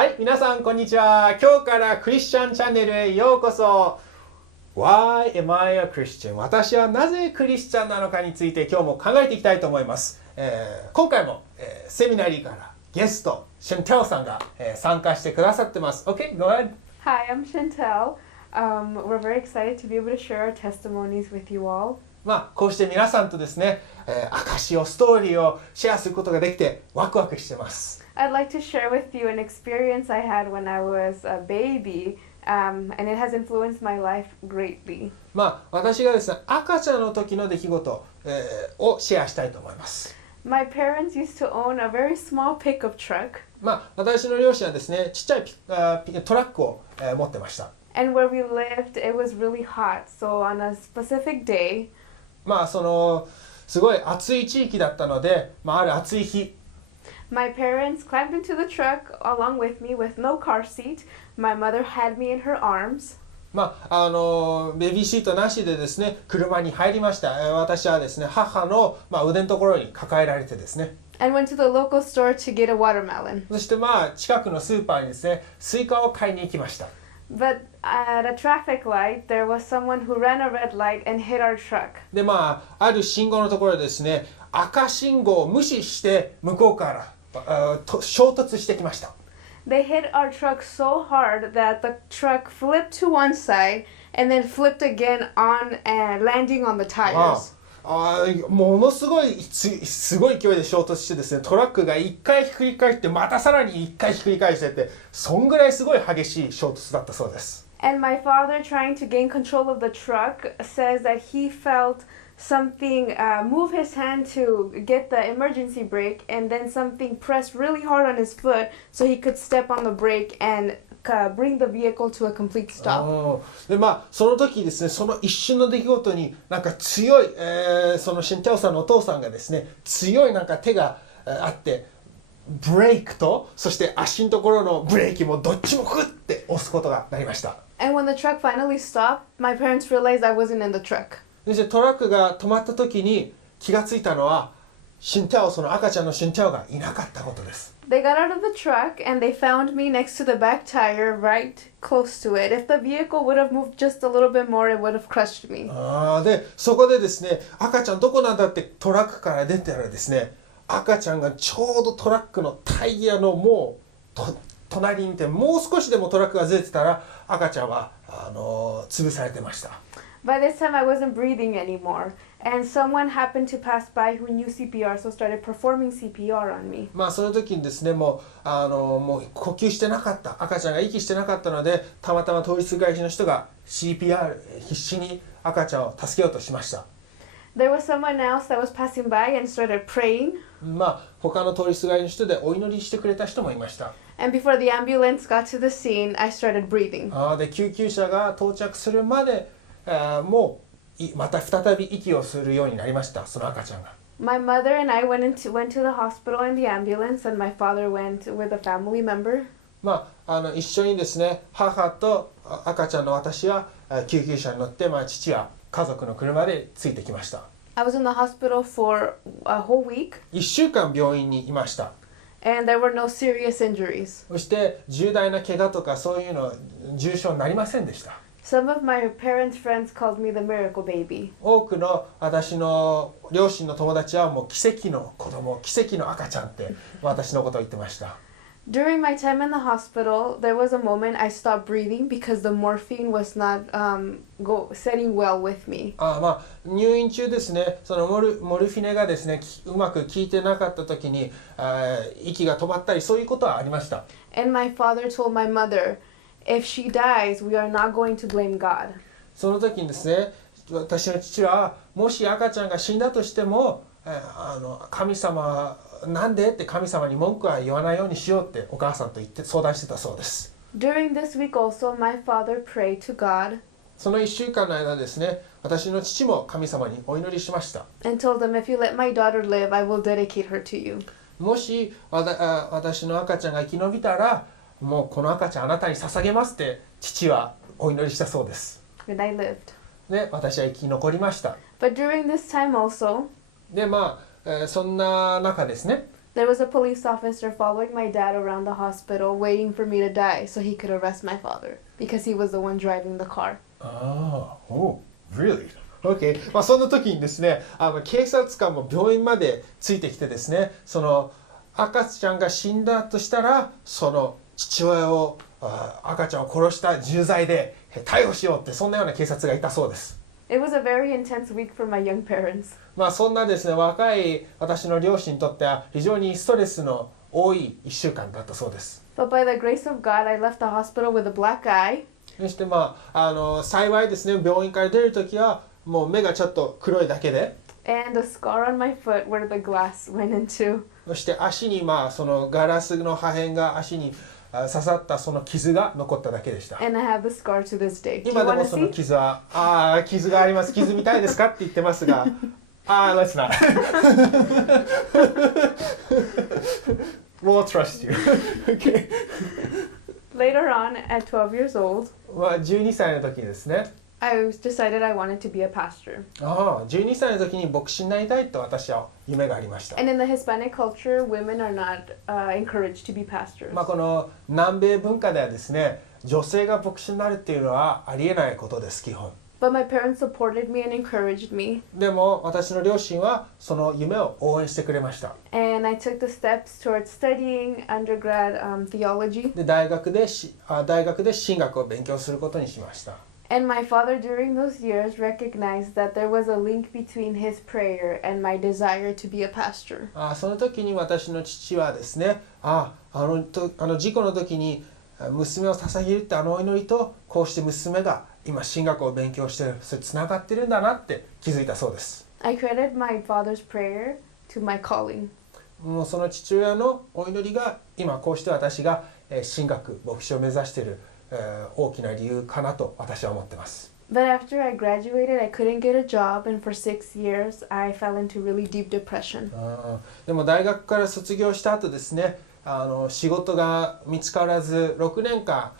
はい、皆さんこんにちは。今日からクリスチャンチャンネルへようこそ。Why am I a Christian? 私はなぜクリスチャンなのかについて今日も考えていきたいと思います。今回も、セミナリーからゲスト、Shintell さんが、参加してくださってます。Okay, go ahead. Hi, I'm Shintell. We're very excited to be able to share our testimonies with you all. こうして皆さんとですね、証をストーリーをシェアすることができてワクワクしてます。I'd like to share with you an experience I had when I was a baby, and it has influenced my life greatly. 私がですね、赤ちゃんの時の出来事、をシェアしたいと思います。My parents used to own a very small pickup truck. 私の両親はですね、ちっちゃいトラックを、持ってました。And where we lived, it was really hot. So on a specific day, すごい暑い地域だったので、ある暑い日、my parents climbed into the truck along with me with no car seat. My mother had me in her arms. ベビーシートなしでですね、車に入りました。私はですね、母の、腕のところに抱えられてですね。And went to the local store to get a watermelon. そして近くのスーパーにですね、スイカを買いに行きました。But at a traffic light, there was someone who ran a red light and hit our truck. である信号のところでですね、赤信号を無視して向こうから衝突してきました。They hit our truck so hard that the truck flipped to one side and then flipped again on and landing on the tires. ものすごいすごい勢いで衝突してですね、トラックが1回ひっくり返ってまたさらに1回ひっくり返してって、そんぐらいすごい激しい衝突だったそうです。And my father, trying to gain control of the truck, says that he felt something move his hand to get the emergency brake, and then something pressed really hard on his foot so he could step on the brake and bring the vehicle to a complete stop. でその時ですね、その一瞬の出来事になんか強い、そのシンテオさんのお父さんがですね、強いなんか手があって、ブレークとそして足のところのブレーキもどっちもグッて押すことがなりました。And when the truck finally stopped, my parents realized I wasn't in the truck. そしてトラックが止まった時に気がついたのは、シンテオ、その赤ちゃんのシンテオがいなかったことです。They got out of the truck and they found me next to the back tire right close to it. If the vehicle would have moved just a little bit more, it would have crushed me. で、そこでですね、赤ちゃんどこなんだってトラックから出てたらですね、赤ちゃんがちょうどトラックのタイヤのもう隣にいて、もう少しでもトラックがずれてたら赤ちゃんは潰されてました。By this time, I wasn't breathing anymore, and someone happened to pass by who knew CPR, so started performing CPR on me. その時にですね、もう呼吸してなかった、赤ちゃんが息してなかったので、たまたま通りすがりの人が CPR 必死に赤ちゃんを助けようとしました。There was someone else that was passing by and started praying. 他の通りすがりの人でお祈りしてくれた人もいました。And before the ambulance got to the scene, I started breathing. で、救急車が到着するまでもうまた再び息をするようになりました、その赤ちゃんが。My mother and I went to the hospital in the ambulance, and my father went with a family member. 一緒にですね、母と赤ちゃんの私は救急車に乗って、父は家族の車でついてきました。I was in the hospital for a whole week. 1週間病院にいました。And there were no serious injuries. そして重大な怪我とかそういうの重傷になりませんでした。Some of my parents' friends called me the miracle baby. 多くの私の両親の友達はもう奇跡の子供、奇跡の赤ちゃんって私のことを言ってました。During my time in the hospital, there was a moment I stopped breathing because the morphine was not setting well with me. 入院中ですね、そのモルフィネがですね、うまく効いてなかった時に息が止まったりそういうことはありました。And my father told my mother,If she dies, we are not going to blame God. その時にですね、私の父はもし赤ちゃんが死んだとしても、神様なんでって神様に文句は言わないようにしようってお母さんと言って相談してたそうです。During this week also, my father prayed to God. その1週間の間ですね、私の父も神様にお祈りしました。And told him, if you let my daughter live, I will dedicate her to you. もし私の赤ちゃんが生き延びたら、もうこの赤ちゃんあなたに捧げますって父はお祈りしたそうです。And I lived. で、私は生き残りました。But during this time also, で、そんな中ですね、There was a police officer following my dad around the hospital, waiting for me to die so he could arrest my father because he was the one driving the car. Oh, really? Okay. その時にですね、警察官も病院までついてきてですね、その赤ちゃんが死んだとしたら、その父親を赤ちゃんを殺した重罪で逮捕しようって、そんなような警察がいたそうです。It was a very intense week for my young parents. そんなですね、若い私の両親にとっては非常にストレスの多い1週間だったそうです。But by the grace of God, I left the hospital with a black eye. そして幸いですね、病院から出るときはもう目がちょっと黒いだけで、And a scar on my foot where the glass went into. そして足にそのガラスの破片が足に刺さったその傷が残っただけでした。And I have the scar to this day. Do you 今で want も to その see? 傷は傷があります。傷見たいですかって言ってますが、let's not. We'll trust you. Okay. Later on, at 12 years old, 12歳の時にですね。I decided I wanted to be a pastor. 12歳の時に牧師になりたいと私は夢がありました。 And in the Hispanic culture, women are not encouraged to be pastors. この南米文化ではですね、女性が牧師になるっていうのはありえないことです、基本。But my parents supported me and encouraged me. でも私の両親はその夢を応援してくれました。 And I took the steps towards studying undergrad theology. で大学で神学を勉強することにしました。 And my father during those years recognized that there was a link between his prayer and my desire to be a pastor. その時に私の父はですね、事故の時に娘を捧げるってお祈りと、こうして娘が今神学を勉強してる、それつながってるんだなって気づいたそうです。 I credit my father's prayer to my calling. もうその父親のお祈りが今こうして私が神学牧師を目指している大きな理由かなと私は思ってます。 But after I graduated, I couldn't get a job, and for 6 years, I fell into really deep depression. でも大学から卒業した後ですね、仕事が見つからず、6年間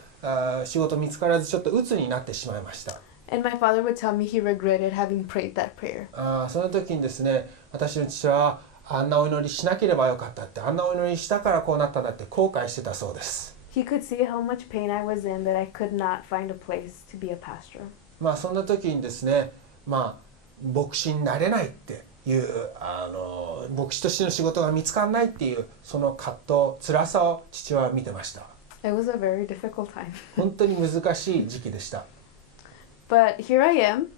仕事見つからずちょっと鬱になってしまいました。 And my father would tell me he regretted having prayed that prayer. その時にですね、私の父はあんなお祈りしなければよかったって、あんなお祈りしたからこうなったんだって後悔してたそうです。 He could see how much pain I was in that I could not find a place to be a pastor. そんな時にですね、牧師になれないっていう牧師としての仕事が見つからないっていうその葛藤、辛さを父は見てました。 It was a very difficult time. 本当に難しい時期でした。 But here I am,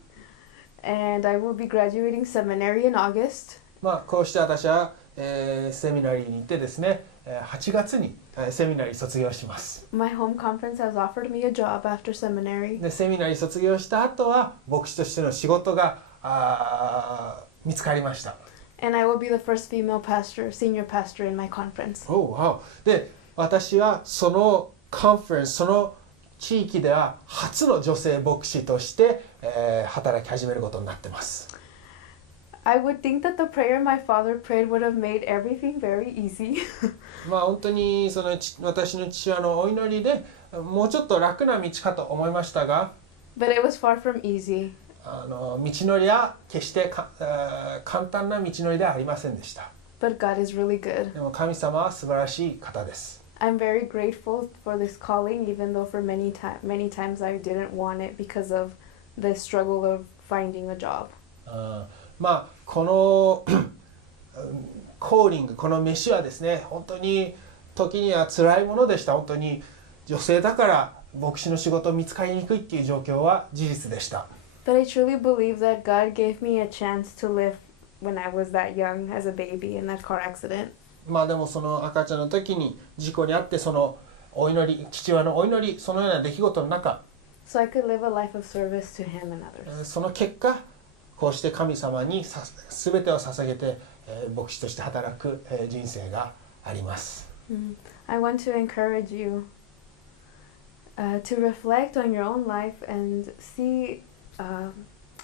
and I will be graduating seminary in August. こうして私は、セミナリーに行ってですね、8月にセミナリー卒業します。 My home conference has offered me a job after seminary. でセミナリー卒業した後は牧師としての仕事が見つかりました。 And I will be the first female pastor, senior pastor in my conference. wow. で私はそのカンファレンス、その地域では初の女性牧師として、働き始めることになってます。 I would think that the prayer my father prayed would have made everything very easy. 本当にその私の父親のお祈りでもうちょっと楽な道かと思いましたが、 But it was far from easy. 道のりは決して簡単な道のりではありませんでした。 But God is really good. でも神様は素晴らしい方です。 I'm very grateful for this calling, even though for many times I didn't want it because of the struggle of finding a job. このコーリング、この飯はですね、本当に時には辛いものでした。本当に女性だから牧師の仕事見つかりにくいっていう状況は事実でした。 But I truly believe that God gave me a chance to live when I was that young as a baby in that car accident. でもその赤ちゃんの時に事故に遭って、そのお祈り、父親のお祈り、そのような出来事の中、 So I could live a life of service to Him and others. その結果こうして神様に全てを捧げて牧師として働く人生があります。 I want to encourage you to reflect on your own life and see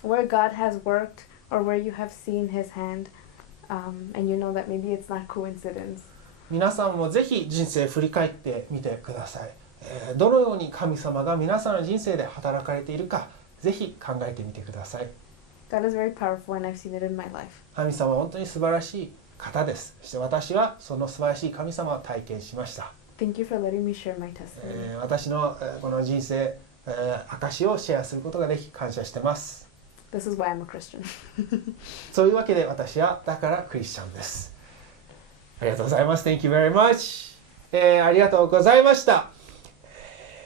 where God has worked or where you have seen His hand, and you know that maybe it's not coincidence. 皆さんもぜひ人生振り返ってみてください。どのように神様が皆さんの人生で働かれているか、ぜひ考えてみてください。 God is very powerful and I've seen it in my life. 神様は本当に素晴らしい方です。そして私はその素晴らしい神様を体験しました。Thank you for letting me share my testimony. 私のこの人生証をシェアすることができ感謝してます。This is why I'm a Christian. そういうわけで私はだからクリスチャンです。ありがとうございます。Thank you very much. ありがとうございました。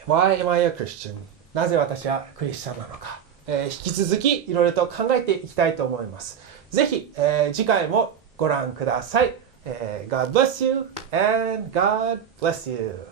Why am I a Christian? なぜ私はクリスチャンなのか、引き続きいろいろと考えていきたいと思います。ぜひ、次回もご覧ください。God bless you and God bless you.